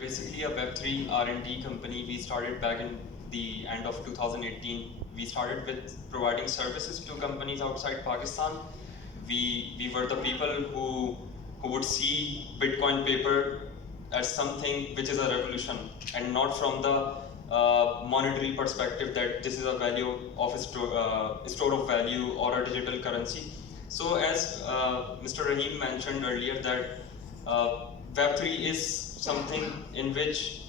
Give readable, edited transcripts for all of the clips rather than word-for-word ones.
Basically a Web3 R&D company. We started back in the end of 2018. We started with providing services to companies outside Pakistan. We were the people who would see Bitcoin paper as something which is a revolution, and not from the monetary perspective that this is a value of a store of value or a digital currency. So as Mr. Rahim mentioned earlier, that Web3 is something in which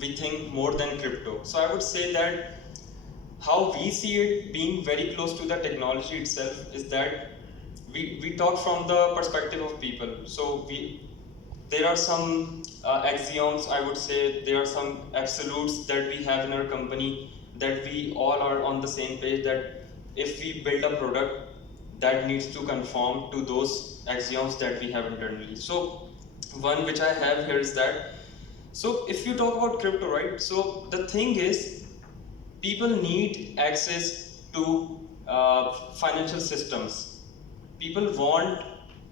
we think more than crypto. So I would say that how we see it being very close to the technology itself is that we talk from the perspective of people. So there are some axioms, I would say, there are some absolutes that we have in our company, that we all are on the same page, that if we build a product, that needs to conform to those axioms that we have internally. So one which I have here is that, so if you talk about crypto, right? So the thing is, people need access to financial systems. People want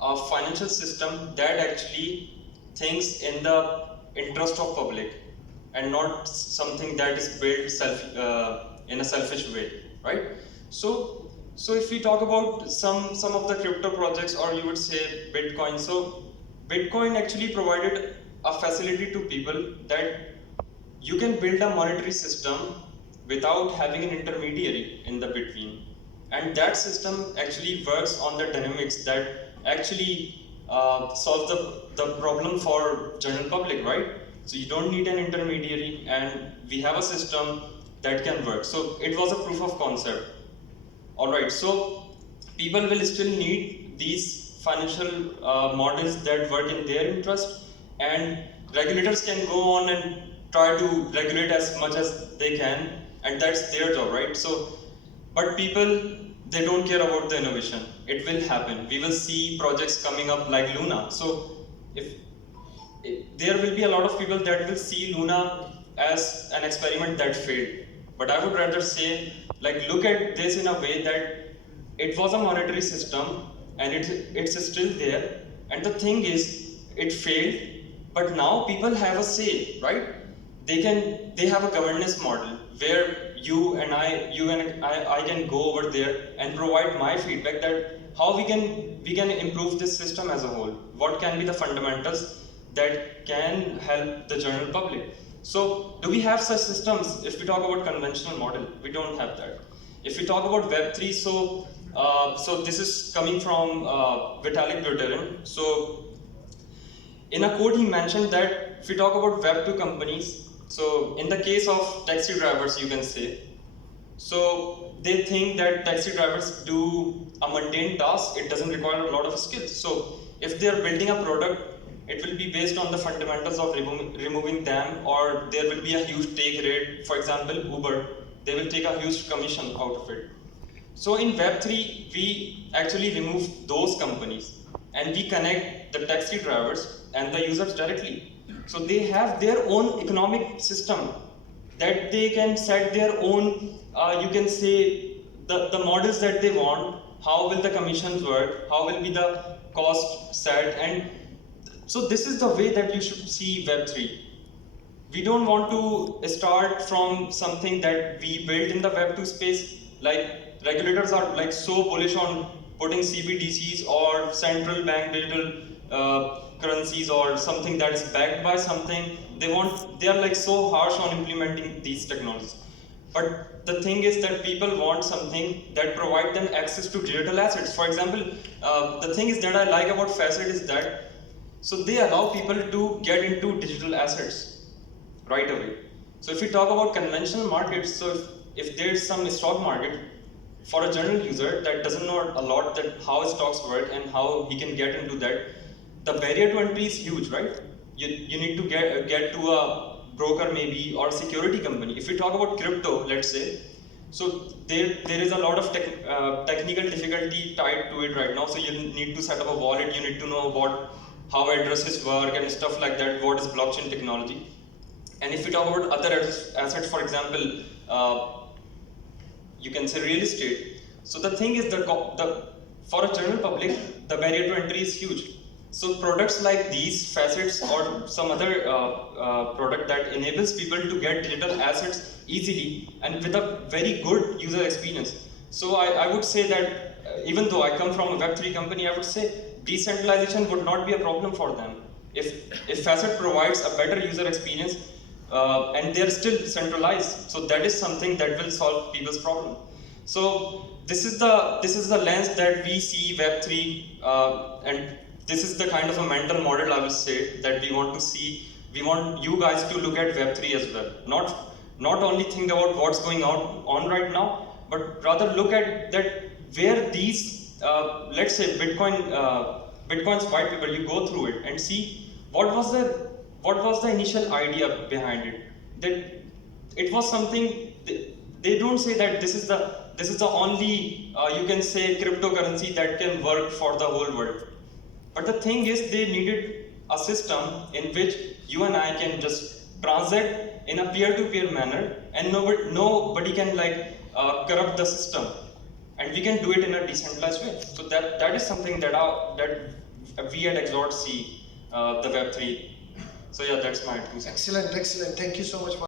a financial system that actually thinks in the interest of public and not something that is built in a selfish way, right? So if we talk about some of the crypto projects, or you would say Bitcoin, so Bitcoin actually provided a facility to people that you can build a monetary system without having an intermediary in the between, and that system actually works on the dynamics that actually solve the problem for general public, right? So you don't need an intermediary, and we have a system that can work. So it was a proof of concept. All right, so people will still need these financial models that work in their interest, and regulators can go on and try to regulate as much as they can, and that's their job, right? So, but people, they don't care about the innovation. It will happen. We will see projects coming up like Luna. So if there will be a lot of people that will see Luna as an experiment that failed. But I would rather say, like, look at this in a way that it was a monetary system and it's still there. And the thing is, it failed, but now people have a say, right? They have a governance model where you and I can go over there and provide my feedback that how we can improve this system as a whole. What can be the fundamentals that can help the general public? So do we have such systems? If we talk about conventional model, we don't have that. If we talk about Web3, so this is coming from Vitalik Buterin. So in a quote, he mentioned that if we talk about Web2 companies, so in the case of taxi drivers, you can say, so they think that taxi drivers do a mundane task, it doesn't require a lot of skills. So if they're building a product, it will be based on the fundamentals of removing them, or there will be a huge take rate. For example, Uber, they will take a huge commission out of it. So in Web3, we actually remove those companies and we connect the taxi drivers and the users directly. So they have their own economic system that they can set their own, you can say, the models that they want, how will the commissions work, how will be the cost set, and so this is the way that you should see Web3. We don't want to start from something that we built in the Web2 space. Like regulators are like so bullish on putting CBDCs or central bank digital currencies or something that is backed by something. They are like so harsh on implementing these technologies. But the thing is that people want something that provide them access to digital assets. For example, the thing is that I like about FASSET is that so they allow people to get into digital assets right away. So if we talk about conventional markets, so if there's some stock market, for a general user that doesn't know a lot that how stocks work and how he can get into that, the barrier to entry is huge, right? You need to get to a broker maybe or security company. If we talk about crypto, let's say, so there is a lot of technical difficulty tied to it right now. So you need to set up a wallet, you need to know how addresses work and stuff like that, what is blockchain technology. And if we talk about other assets, for example, you can say real estate. So the thing is that for a general public, the barrier to entry is huge. So products like these, FASSETs or some other product that enables people to get digital assets easily and with a very good user experience. So I would say that even though I come from a Web3 company, I would say decentralization would not be a problem for them. If FASSET provides a better user experience and they're still centralized, so that is something that will solve people's problem. So this is the lens that we see Web3, and this is the kind of a mental model, I will say, that we want to see. We want you guys to look at Web3 as well. Not only think about what's going on right now, but rather look at that where these, let's say Bitcoin's white paper, you go through it and see what was the initial idea behind it. That it was something, they don't say that this is the only, you can say, cryptocurrency that can work for the whole world. But the thing is, they needed a system in which you and I can just transact in a peer-to-peer manner, and nobody can corrupt the system, and we can do it in a decentralized way. So that is something that we at Exhort see the Web3. So yeah, that's my 2 cents. Excellent. Thank you so much for